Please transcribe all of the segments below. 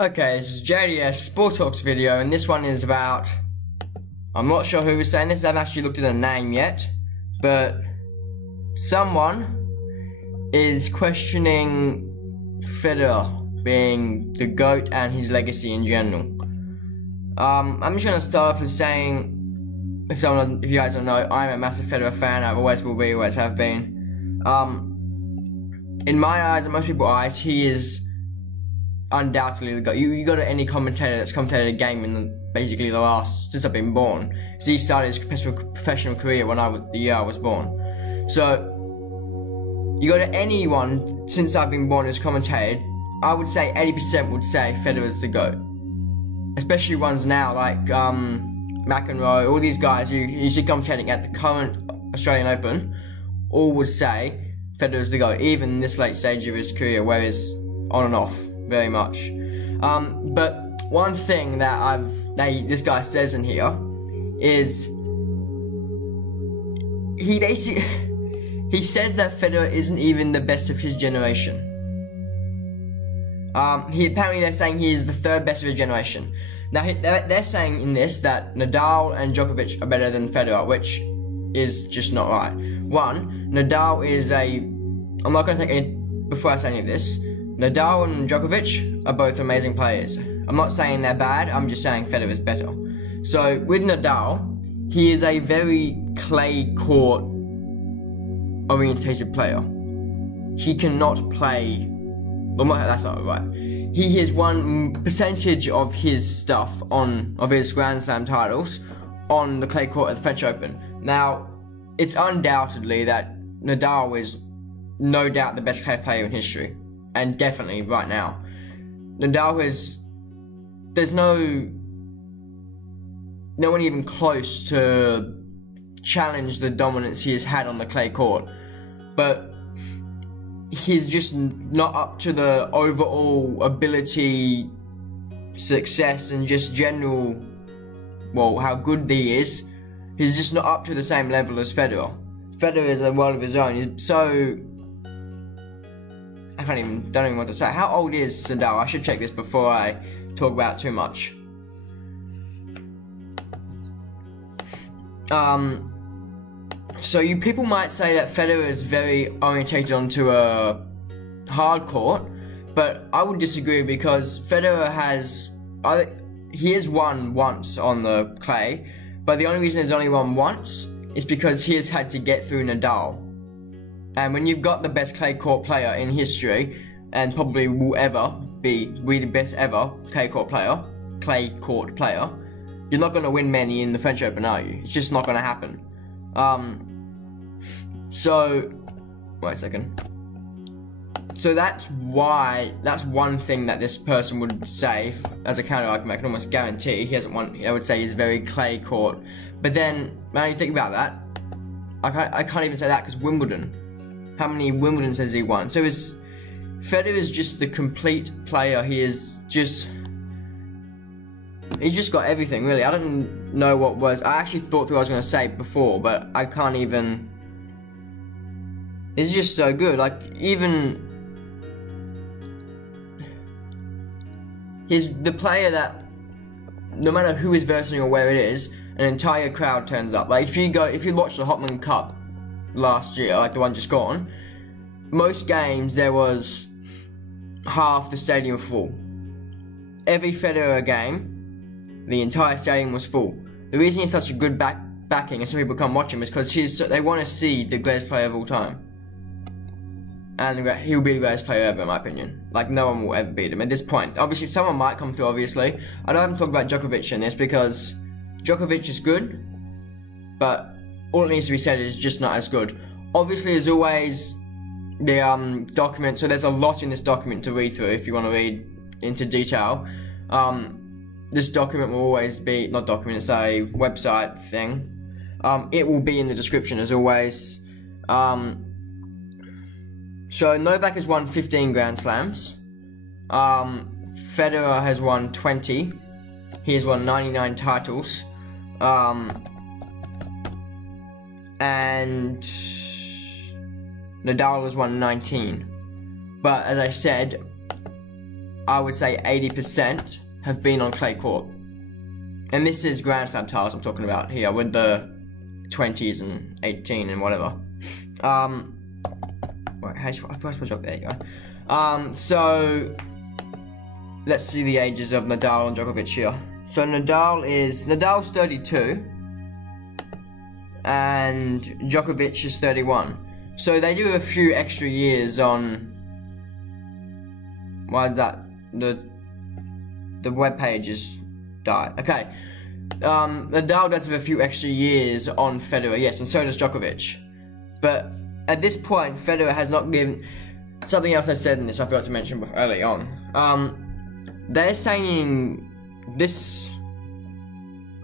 Okay, this is JDS Sport Talks video, and this one is about, I'm not sure who was saying this, I haven't actually looked at the name yet, but someone is questioning Federer being the GOAT and his legacy in general. I'm just going to start off with saying, if you guys don't know, I'm a massive Federer fan. I always will be, always have been. In my eyes and most people's eyes, he is undoubtedly the GOAT. You go to any commentator that's commentated a game in basically the last, since I've been born. So he started his professional career when the year I was born. So you go to anyone since I've been born who's commentated, I would say 80% would say Federer's the GOAT. Especially ones now like McEnroe, all these guys who you see commentating at the current Australian Open, all would say Federer's the GOAT, even in this late stage of his career where he's on and off very much. But one thing that this guy says in here is he says that Federer isn't even the best of his generation. Apparently they're saying he is the third best of his generation. Now they're saying in this that Nadal and Djokovic are better than Federer, which is just not right. One, Nadal is I'm not going to take any, before I say any of this, Nadal and Djokovic are both amazing players. I'm not saying they're bad, I'm just saying Federer is better. So with Nadal, he is a very clay court orientated player. He cannot play, well, that's not right. He has won percentage of his stuff of his Grand Slam titles on the clay court at the French Open. Now, it's undoubtedly that Nadal is no doubt the best clay player in history. And definitely right now. Nadal there's no one even close to challenge the dominance he has had on the clay court. But he's just not up to the overall ability, success, and just general, well, how good he is. He's just not up to the same level as Federer. Federer is a world of his own. He's so, don't even know what to say. How old is Nadal? I should check this before I talk about it too much. So you people might say that Federer is very orientated onto a hard court, but I would disagree because Federer has won once on the clay, but the only reason he's only won once is because he has had to get through Nadal. And when you've got the best clay court player in history, and probably will ever be the best ever clay court player, you're not going to win many in the French Open, are you? It's just not going to happen. So, wait a second. So that's one thing that this person would say as a counter argument. I can almost guarantee he hasn't won. I would say he's very clay court. But then, when you think about that, I can't even say that because Wimbledon. How many Wimbledons has he won? So Federer is just the complete player. He's just got everything, really. I don't know what was. I actually thought through what I was going to say before, but I can't even. He's just so good. Like, even he's the player that no matter who is versing or where it is, an entire crowd turns up. Like, if you watch the Hopman Cup last year, like the one just gone, most games there was half the stadium full. Every Federer game, the entire stadium was full. The reason he's such a good backing and some people come watch him is because they want to see the greatest player of all time. And he'll be the greatest player ever, in my opinion. Like, no one will ever beat him at this point. Obviously, someone might come through, obviously. I don't talk about Djokovic in this because Djokovic is good, but all it needs to be said is just not as good. Obviously, as always, the document, so there's a lot in this document to read through if you want to read into detail. This document will always be, not document, it's a website thing. It will be in the description as always. So Novak has won 15 Grand Slams. Federer has won 20. He has won 99 titles. And Nadal has won 19. But as I said, I would say 80% have been on clay court. And this is Grand Slam titles I'm talking about here, with the 20s and 18 and whatever. Wait, how do I press my job? There you go. So let's see the ages of Nadal and Djokovic here. So Nadal's 32 and Djokovic is 31. So they do a few extra years on. Why is that? The web page is died. Okay. Nadal does have a few extra years on Federer, yes, and so does Djokovic. But at this point, Federer has not given. Something else I said in this I forgot to mention early on. They're saying this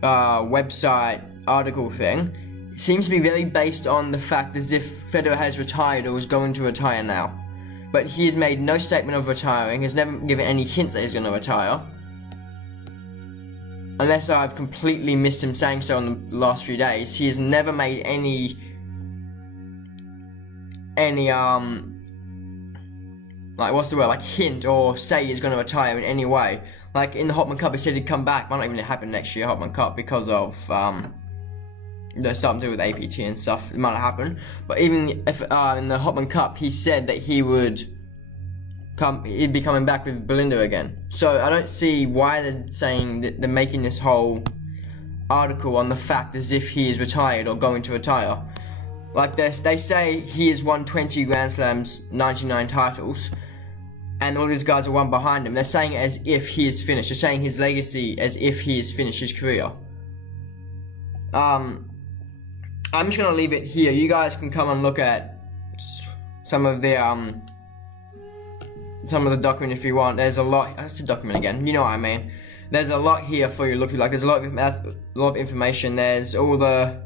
website article thing seems to be very based on the fact as if Federer has retired or is going to retire now. But he's made no statement of retiring, has never given any hints that he's going to retire. Unless I've completely missed him saying so in the last few days, he has never made any like, what's the word, like hint or say he's going to retire in any way. Like in the Hopman Cup, he said he'd come back. Might not even happen next year, Hopman Cup, because of there's something to do with APT and stuff. It might not happen. But even if in the Hopman Cup, he said that he'd be coming back with Belinda again. So I don't see why they're saying that they're making this whole article on the fact as if he is retired or going to retire. Like this, they say he has won 20 Grand Slams, 99 titles, and all these guys are one behind him. They're saying it as if he is finished. They're saying his legacy as if he has finished his career. I'm just gonna leave it here. You guys can come and look at some of the document if you want. There's a lot. That's the document again. You know what I mean. There's a lot here for you to look at. Like there's a lot of information. There's all the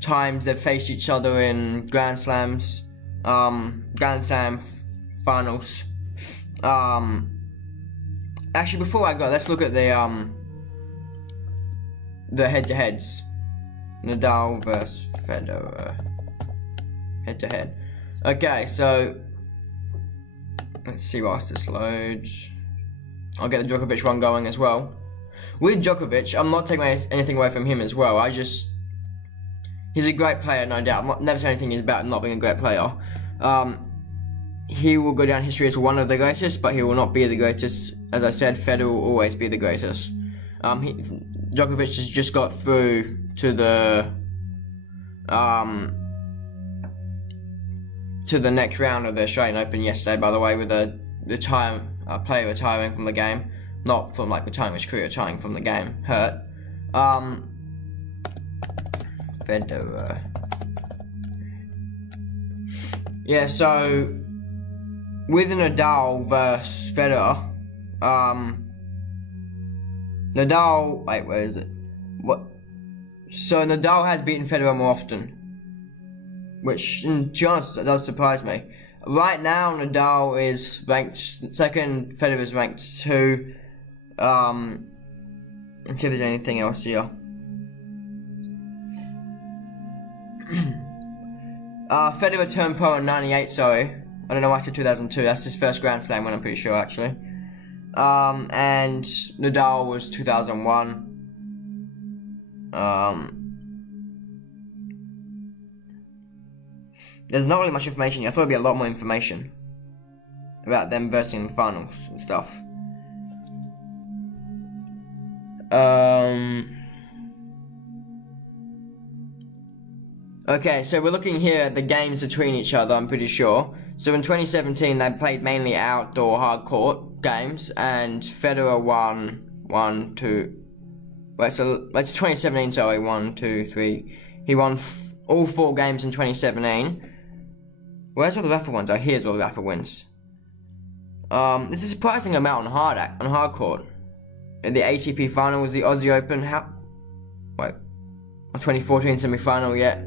times they've faced each other in Grand Slams, Grand Slam finals. Actually, before I go, let's look at the head-to-heads. Nadal versus Federer, head-to-head. Okay, so let's see whilst this loads. I'll get the Djokovic one going as well. With Djokovic, I'm not taking anything away from him as well. He's a great player, no doubt. I'm never saying anything about him not being a great player. He will go down history as one of the greatest, but he will not be the greatest. As I said, Federer will always be the greatest. Djokovic has just got through to the next round of the Australian Open yesterday, by the way, with a player retiring from the game. Not from like retiring his career, retiring from the game. Hurt. Federer. Yeah, so with Nadal versus Federer, Nadal, wait, where is it? What? So Nadal has beaten Federer more often, which, to be honest, that does surprise me. Right now, Nadal is ranked second, Federer is ranked 2. Let's see if there's anything else here. Federer turned pro in 98, sorry. I don't know why I said 2002, that's his first Grand Slam win, I'm pretty sure, actually. And Nadal was 2001. There's not really much information here. I thought there'd be a lot more information about them versing in the finals and stuff. Okay, so we're looking here at the games between each other, I'm pretty sure. So in 2017, they played mainly outdoor hard court games, and Federer won 1, 2... Wait, so it's 2017, sorry, 1, 2, 3. He won all 4 games in 2017. Where's all the Rafa ones? Oh, here's all the Rafa wins. This is a surprising amount on hard court. In the ATP final was the Aussie Open. Wait, 2014 semi-final yet.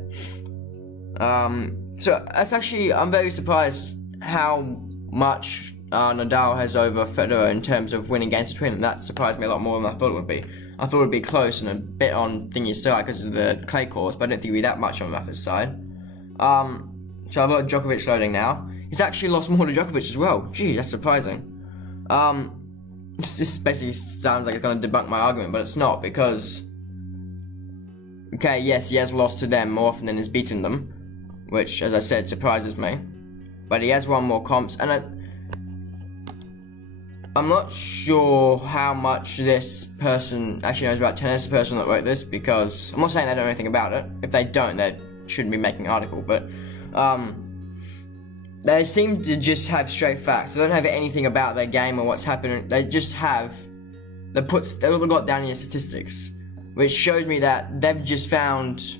So that's actually, I'm very surprised how much Nadal has over Federer in terms of winning games between them. That surprised me a lot more than I thought it would be. I thought it would be close and a bit on thingy's side because of the clay courts, but I didn't think it would be that much on Rafa's side. So I've got Djokovic loading now. He's actually lost more to Djokovic as well. Gee, that's surprising. this basically sounds like it's going to debunk my argument, but it's not, because okay, yes, he has lost to them more often than he's beaten them, which, as I said, surprises me. But he has won more comps, and I'm not sure how much this person actually knows about tennis, the person that wrote this, because I'm not saying they don't know anything about it. If they don't, they shouldn't be making an article, but they seem to just have straight facts. They don't have anything about their game or what's happening. They just have, they've got down in your statistics, which shows me that they've just found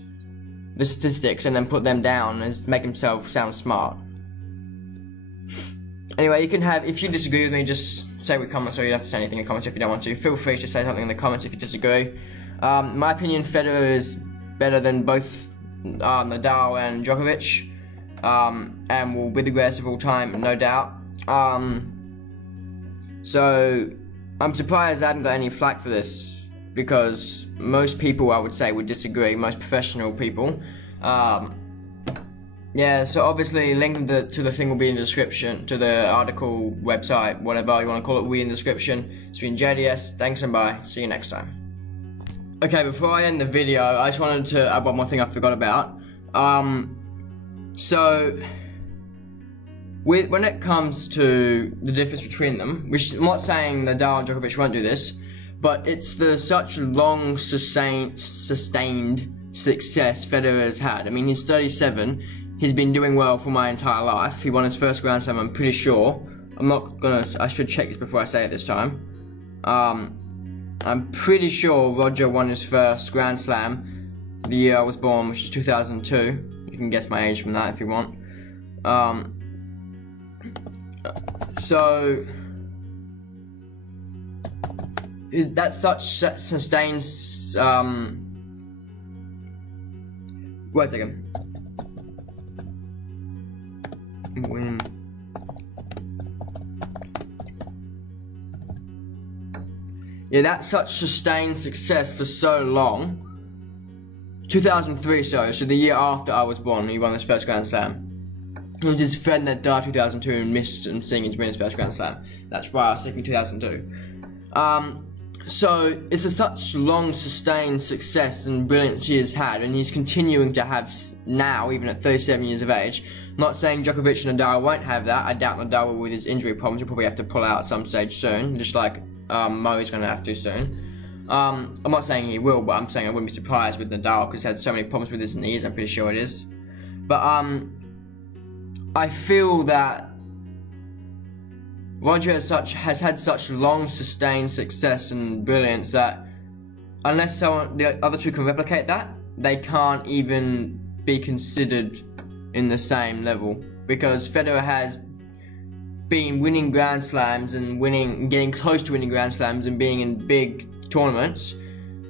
the statistics and then put them down and make themselves sound smart. Anyway, you can have, if you disagree with me, just say with comments, or you don't have to say anything in comments if you don't want to. Feel free to say something in the comments if you disagree. In my opinion, Federer is better than both Nadal and Djokovic, and will be the greatest of all time, no doubt. So I'm surprised I haven't got any flack for this, because most people, I would say, would disagree, most professional people. Yeah, so obviously link to the thing will be in the description, to the article, website, whatever you want to call it, will be in the description. It's been JDS, thanks and bye, see you next time. Okay, before I end the video, I just wanted to add one more thing I forgot about. So, when it comes to the difference between them, which I'm not saying Nadal and Djokovic won't do this, but it's the such long sustained success Federer has had. I mean, he's 37, he's been doing well for my entire life. He won his first Grand Slam, I'm pretty sure. I should check this before I say it this time. I'm pretty sure Roger won his first Grand Slam the year I was born, which is 2002. You can guess my age from that if you want. So that's such sustained. Wait a second. Yeah, that's such sustained success for so long. 2003, so the year after I was born, he won his first Grand Slam. It was his friend that died 2002 and missed and seeing his win his first Grand Slam. That's why I was sticking 2002. So it's such long sustained success and brilliance he has had, and he's continuing to have now, even at 37 years of age. I'm not saying Djokovic and Nadal won't have that. I doubt Nadal will with his injury problems. He'll probably have to pull out at some stage soon, just like Murray's going to have to soon. I'm not saying he will, but I'm saying I wouldn't be surprised with Nadal, because he's had so many problems with his knees, I'm pretty sure it is. But I feel that Roger has had such long sustained success and brilliance that unless the other two can replicate that, they can't even be considered in the same level, because Federer has been winning Grand Slams and getting close to winning Grand Slams and being in big tournaments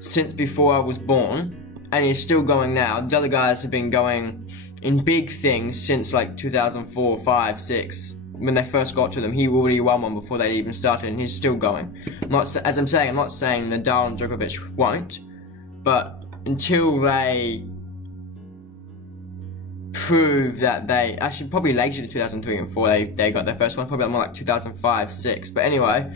since before I was born, and he's still going now. The other guys have been going in big things since like 2004, 5, 6. When they first got to them, he already won one before they even started, and he's still going. I'm not saying Nadal and Djokovic won't, but until they prove that they actually probably later in 2003 and 4 they got their first one, probably more like 2005, 6. But anyway,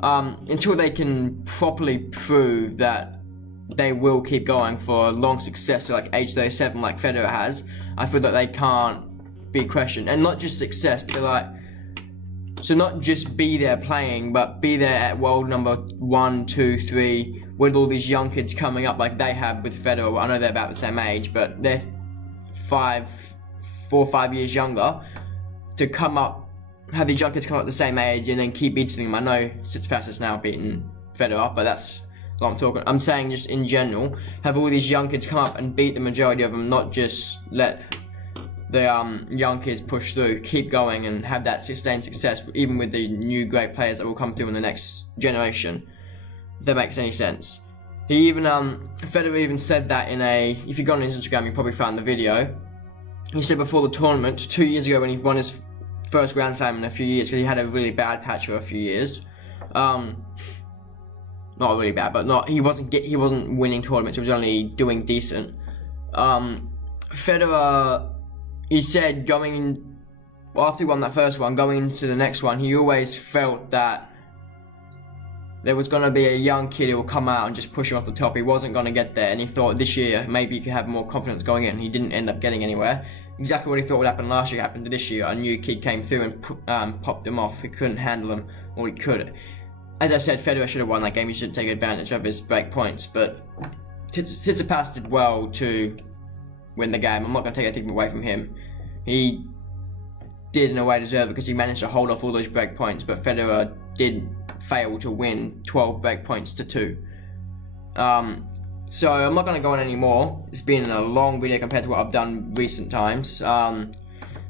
until they can properly prove that they will keep going for a long success to like age 37 like Federer has, I feel that they can't be questioned. And not just success, but like, so not just be there playing, but be there at world number 1, 2, 3 with all these young kids coming up like they have with Federer. I know they're about the same age, but they're 4 or 5 years younger, to come up, have these young kids come up at the same age and then keep beating them. I know Tsitsipas has now beaten Federer, but that's what I'm talking. I'm saying just in general, have all these young kids come up and beat the majority of them, not just let the young kids push through, keep going and have that sustained success, even with the new great players that will come through in the next generation, if that makes any sense. He even, Federer even said that in if you go on his Instagram, you probably found the video. He said before the tournament, 2 years ago when he won his first Grand Slam in a few years, because he had a really bad patch for a few years. Not really bad, but he wasn't winning tournaments, he was only doing decent. Federer, he said after he won that first one, going into the next one, he always felt that there was going to be a young kid who would come out and just push him off the top. He wasn't going to get there, and he thought this year maybe he could have more confidence going in. He didn't end up getting anywhere. Exactly what he thought would happen last year happened this year. A new kid came through and popped him off. He couldn't handle him, or he could. As I said, Federer should have won that game. He should take advantage of his break points, but Tsitsipas did well to win the game. I'm not going to take anything away from him. He did in a way deserve it because he managed to hold off all those break points, but Federer did fail to win 12 break points to 2. So I'm not going to go on anymore. It's been a long video compared to what I've done recent times. This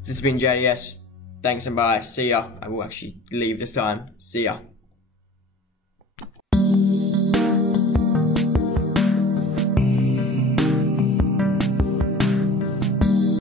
has been JDS. Thanks and bye. See ya. I will actually leave this time. See ya.